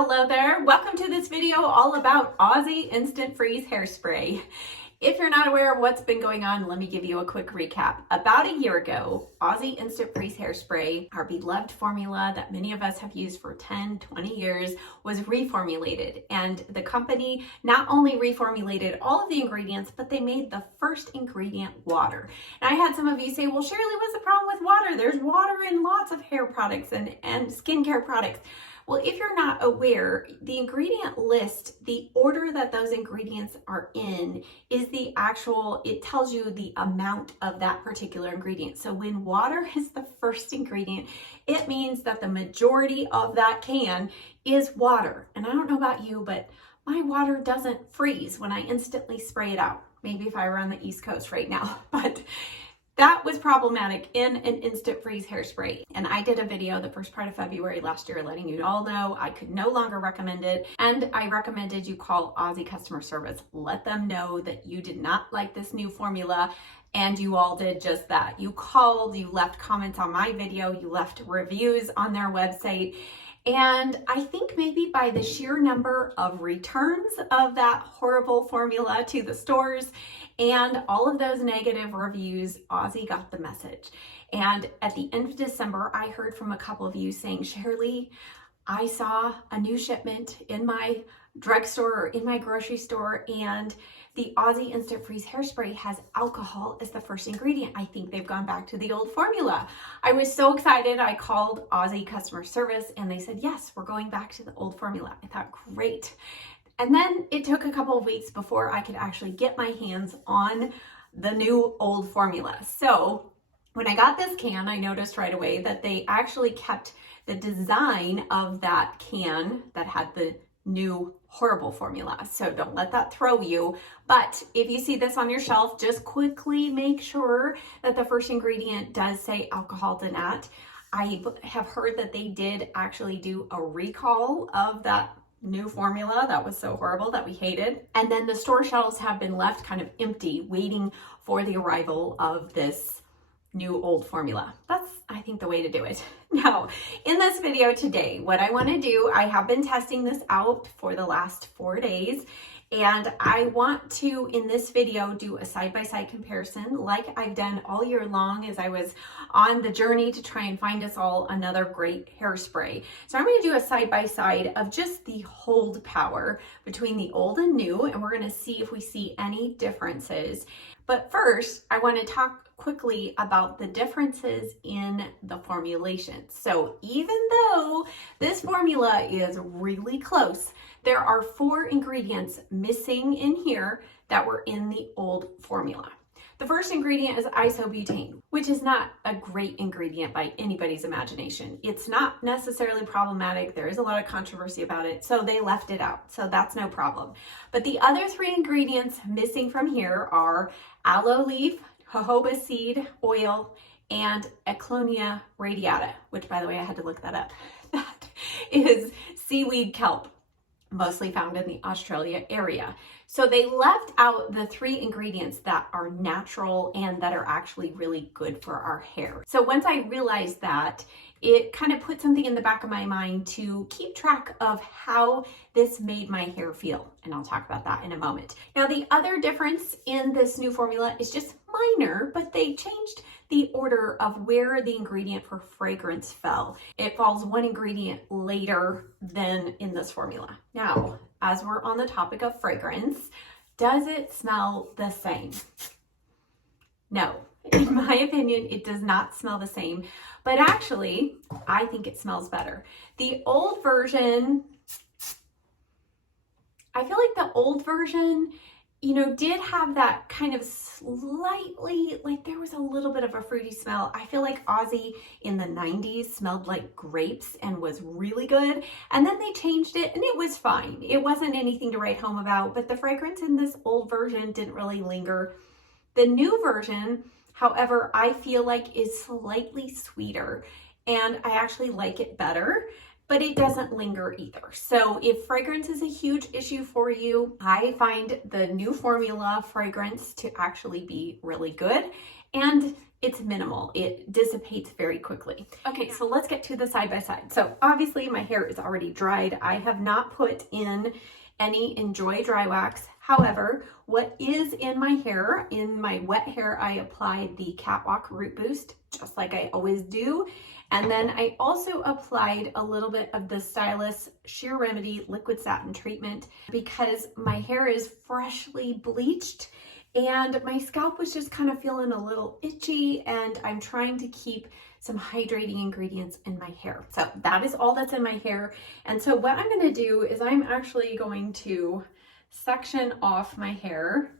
Hello there, welcome to this video all about Aussie Instant Freeze Hairspray. If you're not aware of what's been going on, let me give you a quick recap. About a year ago, Aussie Instant Freeze Hairspray, our beloved formula that many of us have used for 10, 20 years, was reformulated. And the company not only reformulated all of the ingredients, but they made the first ingredient water. And I had some of you say, well, Shirley, what's the problem with water? There's water in lots of hair products and skincare products. Well, if you're not aware, the ingredient list, the order that those ingredients are in is it tells you the amount of that particular ingredient. So when water is the first ingredient, it means that the majority of that can is water. And I don't know about you, but my water doesn't freeze when I instantly spray it out. Maybe if I were on the East Coast right now, but that was problematic in an instant freeze hairspray. And I did a video the first part of February last year letting you all know I could no longer recommend it. And I recommended you call Aussie customer service. Let them know that you did not like this new formula. And you all did just that. You called, you left comments on my video, you left reviews on their website. And I think maybe by the sheer number of returns of that horrible formula to the stores and all of those negative reviews, Aussie got the message. And at the end of December, I heard from a couple of you saying, Shirley, I saw a new shipment in my drugstore or in my grocery store, and the Aussie Instant Freeze Hairspray has alcohol as the first ingredient. I think they've gone back to the old formula. I was so excited. I called Aussie customer service and they said, yes, we're going back to the old formula. I thought, great. And then it took a couple of weeks before I could actually get my hands on the new old formula. So when I got this can, I noticed right away that they actually kept the design of that can that had the new horrible formula. So don't let that throw you. But if you see this on your shelf, just quickly make sure that the first ingredient does say alcohol denat. I have heard that they did actually do a recall of that new formula that was so horrible that we hated. And then the store shelves have been left kind of empty, waiting for the arrival of this new old formula. That's, I think, the way to do it. Now, in this video today, what I want to do, I have been testing this out for the last 4 days, and I want to, in this video, do a side-by-side comparison like I've done all year long as I was on the journey to try and find us all another great hairspray. So I'm going to do a side-by-side of just the hold power between the old and new, and we're going to see if we see any differences. But first, I want to talk quickly about the differences in the formulation. So even though this formula is really close, there are 4 ingredients missing in here that were in the old formula. The first ingredient is isobutane, which is not a great ingredient by anybody's imagination. It's not necessarily problematic. There is a lot of controversy about it, so they left it out. So that's no problem. But the other 3 ingredients missing from here are aloe leaf, jojoba seed oil, and Eclonia radiata, which, by the way, I had to look that up. That is seaweed kelp, mostly found in the Australia area. So they left out the 3 ingredients that are natural and that are actually really good for our hair. So once I realized that, it kind of put something in the back of my mind to keep track of how this made my hair feel. And I'll talk about that in a moment. Now, the other difference in this new formula is just minor, but they changed the order of where the ingredient for fragrance fell. It falls 1 ingredient later than in this formula. Now, as we're on the topic of fragrance, does it smell the same? No. In my opinion, it does not smell the same, but actually, I think it smells better. The old version, I feel like the old version, did have that kind of slightly, like there was a little bit of a fruity smell. I feel like Aussie in the 90s smelled like grapes and was really good. And then they changed it and it was fine. It wasn't anything to write home about, but the fragrance in this old version didn't really linger. The new version, however, I feel like is slightly sweeter and I actually like it better, but it doesn't linger either. So if fragrance is a huge issue for you, I find the new formula fragrance to actually be really good. And it's minimal. It dissipates very quickly. Okay, so let's get to the side by side. So obviously my hair is already dried. I have not put in any Enjoy Dry Wax. However, what is in my hair, in my wet hair, I applied the Catwalk Root Boost, just like I always do. And then I also applied a little bit of the Stylist Sheer Remedy Liquid Satin Treatment because my hair is freshly bleached and my scalp was just kind of feeling a little itchy, and I'm trying to keep some hydrating ingredients in my hair. So that is all that's in my hair. And so what I'm going to do is I'm actually going to section off my hair,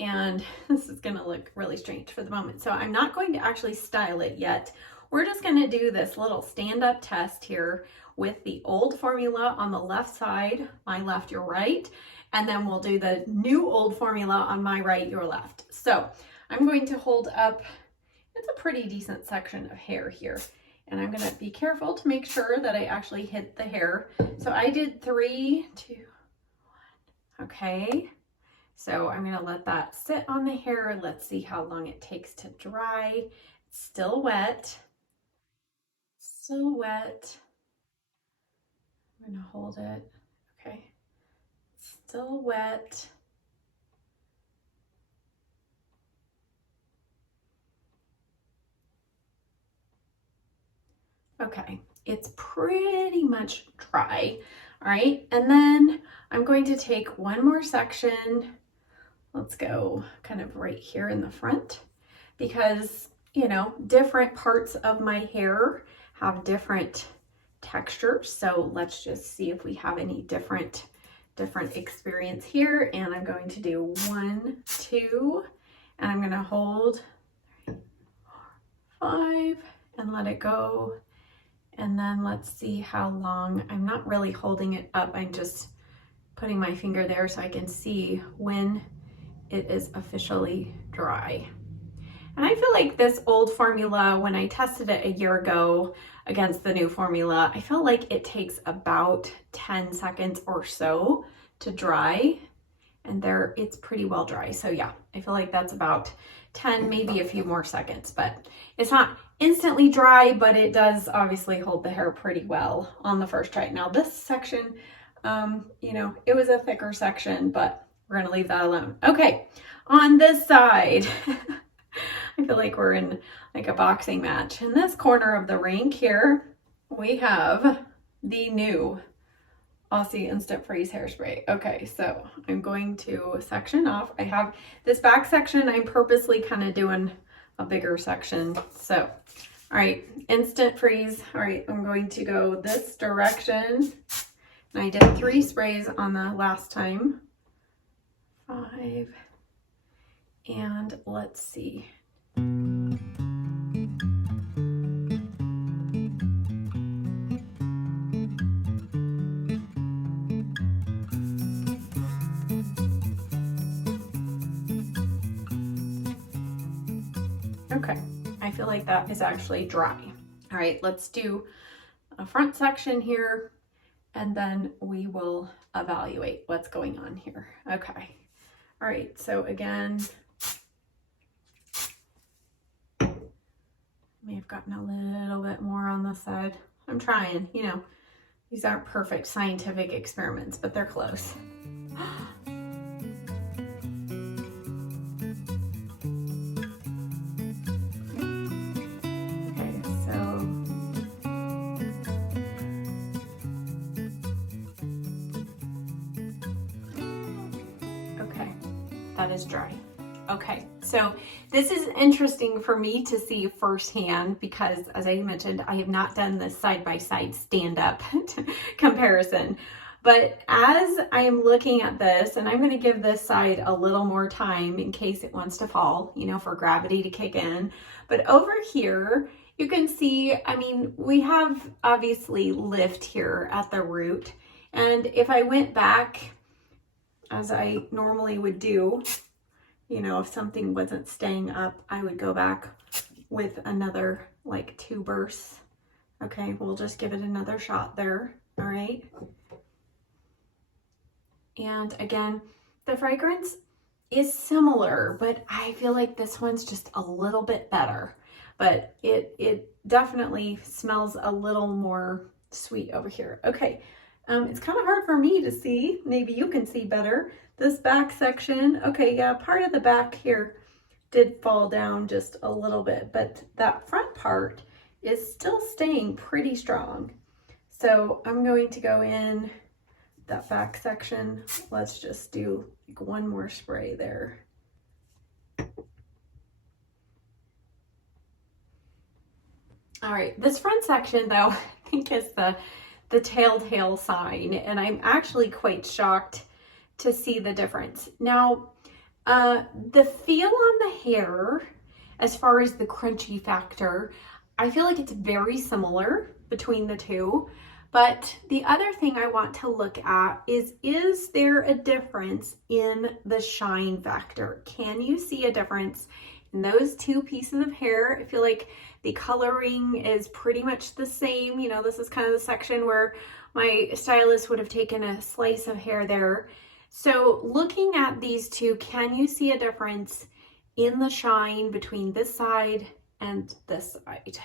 and this is going to look really strange for the moment. So I'm not going to actually style it yet. We're just going to do this little stand-up test here with the old formula on the left side, my left, your right, and then we'll do the new old formula on my right, your left. So I'm going to hold up, it's a pretty decent section of hair here, and I'm going to be careful to make sure that I actually hit the hair. So I did 3, 2, 1. Okay. So I'm going to let that sit on the hair. Let's see how long it takes to dry. It's still wet. Still wet. I'm going to hold it. Okay. Still wet. Okay, it's pretty much dry. All right, and then I'm going to take one more section. Let's go kind of right here in the front because, you know, different parts of my hair have different textures. So let's just see if we have any different experience here. And I'm going to do 1, 2, and I'm going to hold 3, 4, 5 and let it go. And then let's see how long. I'm not really holding it up. I'm just putting my finger there so I can see when it is officially dry. And I feel like this old formula, when I tested it a year ago against the new formula, I feel like it takes about 10 seconds or so to dry, and there it's pretty well dry. So yeah, I feel like that's about 10, maybe a few more seconds, but it's not instantly dry, but it does obviously hold the hair pretty well on the first try. Now this section, you know, it was a thicker section, but we're gonna leave that alone. Okay, on this side, I feel like we're in like a boxing match. In this corner of the rink here, we have the new Aussie Instant Freeze Hairspray. Okay, so I'm going to section off. I have this back section, I'm purposely kind of doing a bigger section. So, all right, Instant Freeze. All right, I'm going to go this direction. And I did 3 sprays on the last time. 5, and let's see. Okay, I feel like that is actually dry. All right, let's do a front section here, and then we will evaluate what's going on here. Okay, all right, so again, may have gotten a little bit more on this side. I'm trying, you know, these aren't perfect scientific experiments, but they're close. That is dry. Okay, so this is interesting for me to see firsthand because, as I mentioned, I have not done this side-by-side stand-up comparison. But as I am looking at this, and I'm going to give this side a little more time in case it wants to fall, you know, for gravity to kick in. But over here, you can see, I mean, we have obviously lift here at the root. And if I went back, as I normally would do, you know, if something wasn't staying up, I would go back with another like 2 bursts. Okay, we'll just give it another shot there. All right. And again, the fragrance, is similar, but I feel like this one's just a little bit better. But it definitely smells a little more sweet over here. Okay, it's kind of hard for me to see. Maybe you can see better. This back section, okay, yeah, part of the back here did fall down just a little bit, but that front part is still staying pretty strong. So I'm going to go in that back section. Let's just do like one more spray there. All right, this front section though, I think is the telltale sign, and I'm actually quite shocked to see the difference. Now, the feel on the hair, as far as the crunchy factor, I feel like it's very similar between the two. But the other thing I want to look at is there a difference in the shine factor? Can you see a difference in those two pieces of hair? I feel like the coloring is pretty much the same. You know, this is kind of the section where my stylist would have taken a slice of hair there. So looking at these two, can you see a difference in the shine between this side and this side?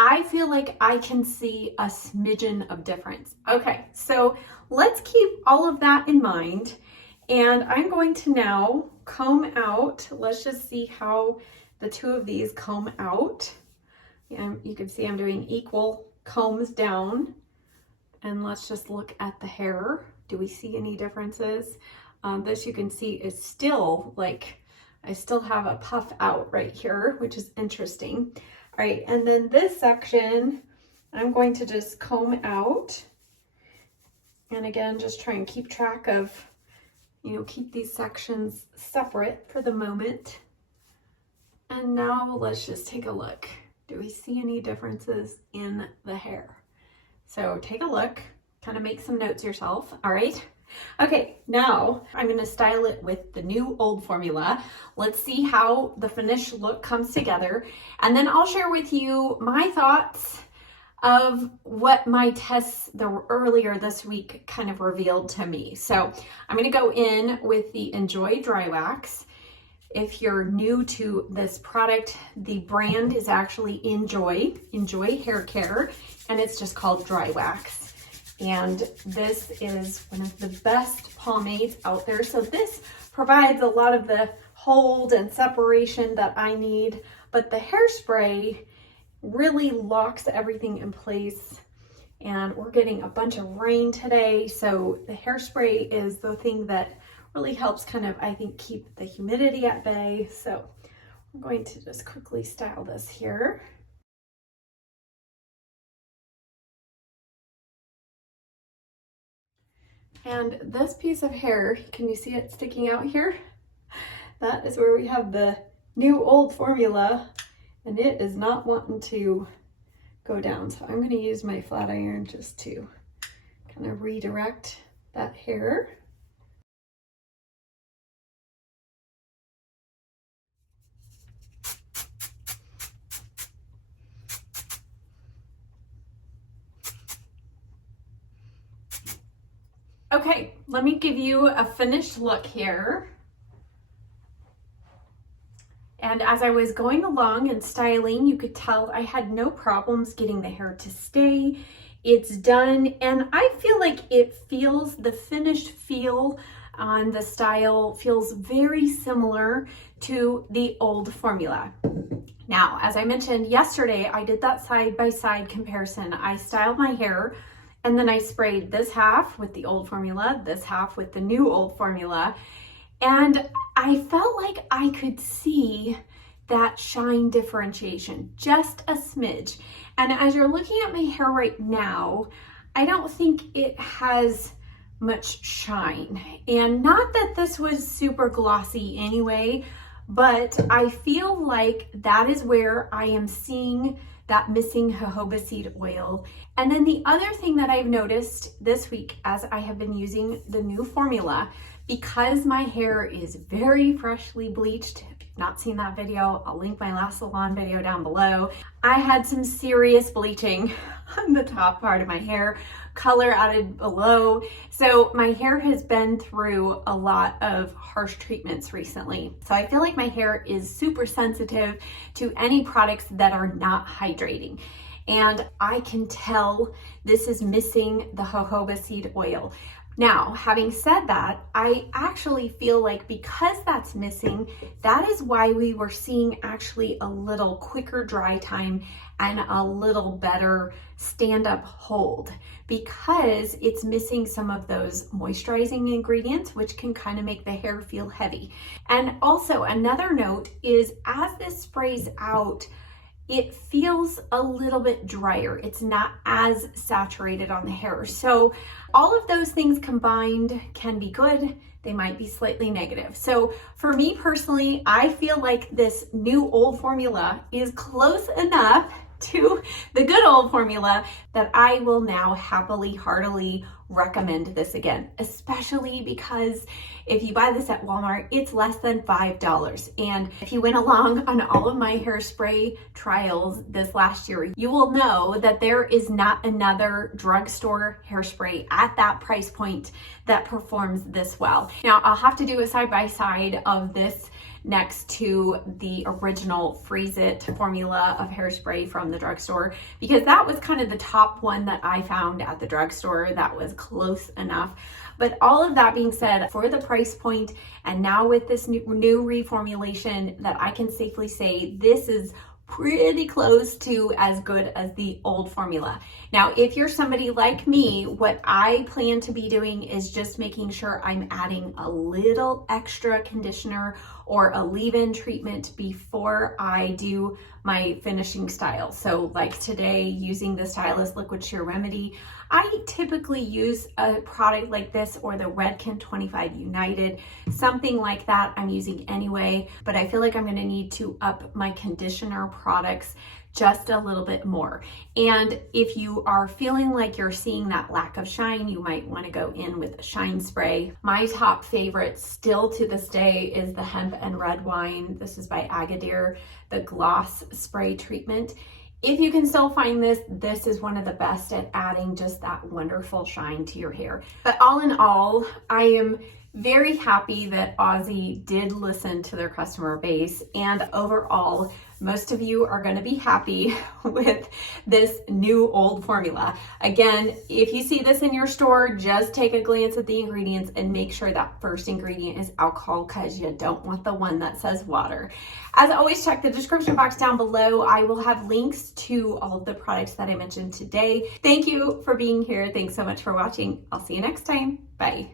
I feel like I can see a smidgen of difference. Okay, so let's keep all of that in mind. And I'm going to now comb out. Let's just see how the two of these comb out. And you can see I'm doing equal combs down. And let's just look at the hair. Do we see any differences? This you can see is still like, I still have a puff out right here, which is interesting. All right, and then this section, I'm going to just comb out. And again, just try and keep track of, you know, keep these sections separate for the moment. And now let's just take a look. Do we see any differences in the hair? So take a look, kind of make some notes yourself, all right? Okay, now I'm gonna style it with the new old formula. Let's see how the finished look comes together. And then I'll share with you my thoughts of what my tests earlier this week kind of revealed to me. So I'm gonna go in with the Enjoy Dry Wax. If you're new to this product, the brand is actually Enjoy Hair Care, and it's just called Dry Wax. And this is one of the best pomades out there. So this provides a lot of the hold and separation that I need, but the hairspray really locks everything in place. And we're getting a bunch of rain today, so the hairspray is the thing that really helps kind of, I think, keep the humidity at bay. So I'm going to just quickly style this here. And this piece of hair, can you see it sticking out here? That is where we have the new old formula, and it is not wanting to go down. So I'm going to use my flat iron just to kind of redirect that hair. Okay, let me give you a finished look here. And as I was going along and styling, you could tell I had no problems getting the hair to stay. It's done, and I feel like the finished feel on the style feels very similar to the old formula. Now, as I mentioned yesterday, I did that side-by-side comparison. I styled my hair, and then I sprayed this half with the old formula, this half with the new old formula. And I felt like I could see that shine differentiation, just a smidge. And as you're looking at my hair right now, I don't think it has much shine. And not that this was super glossy anyway, but I feel like that is where I am seeing that missing jojoba seed oil. And then the other thing that I've noticed this week as I have been using the new formula, because my hair is very freshly bleached, not seen that video, I'll link my last salon video down below. I had some serious bleaching on the top part of my hair, color added below. So my hair has been through a lot of harsh treatments recently. So I feel like my hair is super sensitive to any products that are not hydrating. And I can tell this is missing the jojoba seed oil. Now, having said that, I actually feel like because that's missing, that is why we were seeing actually a little quicker dry time and a little better stand-up hold, because it's missing some of those moisturizing ingredients, which can kind of make the hair feel heavy. And also another note is, as this sprays out, it feels a little bit drier. It's not as saturated on the hair. So all of those things combined can be good. They might be slightly negative. So for me personally, I feel like this new old formula is close enough to the good old formula that I will now happily, heartily recommend this again, especially because if you buy this at Walmart, it's less than $5. And if you went along on all of my hairspray trials this last year, you will know that there is not another drugstore hairspray at that price point that performs this well. Now, I'll have to do a side-by-side of this next to the original Freeze It formula of hairspray from the drugstore, because that was kind of the top one that I found at the drugstore that was close enough. But all of that being said, for the price point, and now with this new reformulation, that I can safely say this is pretty close to as good as the old formula. Now, if you're somebody like me, what I plan to be doing is just making sure I'm adding a little extra conditioner or a leave-in treatment before I do my finishing style. So like today, using the Stylist Liquid Sheer Remedy, I typically use a product like this or the Redken 25 United, something like that I'm using anyway, but I feel like I'm gonna need to up my conditioner products just a little bit more. And if you are feeling like you're seeing that lack of shine, you might want to go in with a shine spray. My top favorite still to this day is the Hemp and Red Wine. This is by Agadir, the gloss spray treatment. If you can still find this, this is one of the best at adding just that wonderful shine to your hair. But all in all, I am very happy that Aussie did listen to their customer base, and overall, most of you are going to be happy with this new old formula. Again, if you see this in your store, just take a glance at the ingredients and make sure that first ingredient is alcohol, because you don't want the one that says water. As always, check the description box down below. I will have links to all of the products that I mentioned today. Thank you for being here. Thanks so much for watching. I'll see you next time. Bye.